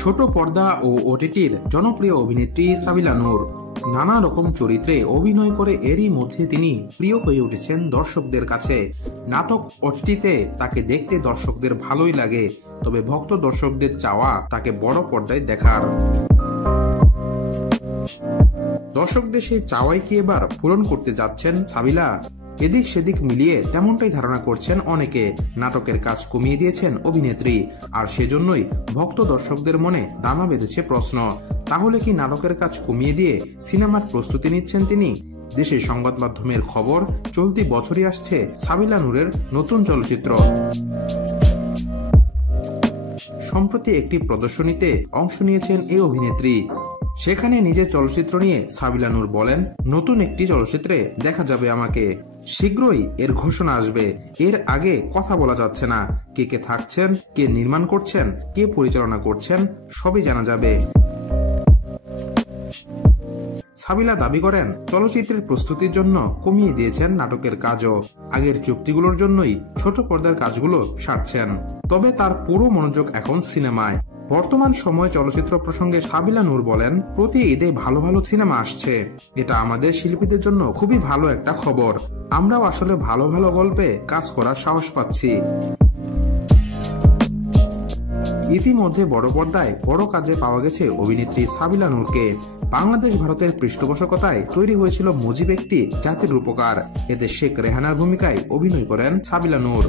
ছোট পর্দা ও ওটিটির জনপ্রিয় অভিনেত্রী সাবিলা নূর নানা রকম চরিত্রে অভিনয় করে এরই মধ্যে তিনি প্রিয় হয়ে উঠেছেন দর্শকদের কাছে। নাটক ওটিটিতে তাকে দেখতে দর্শকদের ভালোই লাগে, তবে ভক্ত দর্শকদের চাওয়া তাকে বড় পর্দায় দেখার। দর্শকদের সেই চাওয়াই কি এবার পূরণ করতে যাচ্ছেন সাবিলা? এদিক সেদিক মিলিয়ে তেমনটাই ধারণা করছেন অনেকে। নাটকের কাজ কমিয়ে দিয়েছেন অভিনেত্রী, আর সেজন্যই ভক্ত দর্শকদের মনে দানা বেঁধেছে প্রশ্ন, তাহলে কি নাটকের কাজ কমিয়ে দিয়ে সিনেমার প্রস্তুতি নিচ্ছেন তিনি? দেশের সংবাদ মাধ্যমের খবর, চলতি বছরই আসছে সাবিলা নূরের নতুন চলচ্চিত্র। সম্প্রতি একটি প্রদর্শনীতে অংশ নিয়েছেন এই অভিনেত্রী। সেখানে নিজের চলচ্চিত্র নিয়ে সাবিলা নূর বলেন, নতুন একটি চলচ্চিত্রে দেখা যাবে আমাকে, শীঘ্রই এর ঘোষণা আসবে। এর আগে কথা বলা যাচ্ছে না, কে কে থাকছেন, কে নির্মাণ করছেন, কে পরিচালনা করছেন, সবই জানা যাবে। সাবিলা দাবি করেন, চলচ্চিত্রের প্রস্তুতির জন্য কমিয়ে দিয়েছেন নাটকের কাজও। আগের চুক্তিগুলোর জন্যই ছোট পর্দার কাজগুলো সারছেন, তবে তার পুরো মনোযোগ এখন সিনেমায়। বর্তমান সময়ে চলচ্চিত্র প্রসঙ্গে সাবিলা নূর বলেন, প্রতি ঈদে ভালো ভালো সিনেমা আসছে, এটা আমাদের শিল্পীদের জন্য খুবই ভালো একটা খবর। আমরাও আসলে ভালো ভালো গল্পে কাজ করার সাহস পাচ্ছি। ইতিমধ্যে বড় পর্দায় বড় কাজে পাওয়া গেছে অভিনেত্রী সাবিলা নূরকে। বাংলাদেশ ভারতের পৃষ্ঠপোষকতায় তৈরি হয়েছিল মুজিব একটি জাতির রূপকার, এতে শেখ রেহানার ভূমিকায় অভিনয় করেন সাবিলা নূর।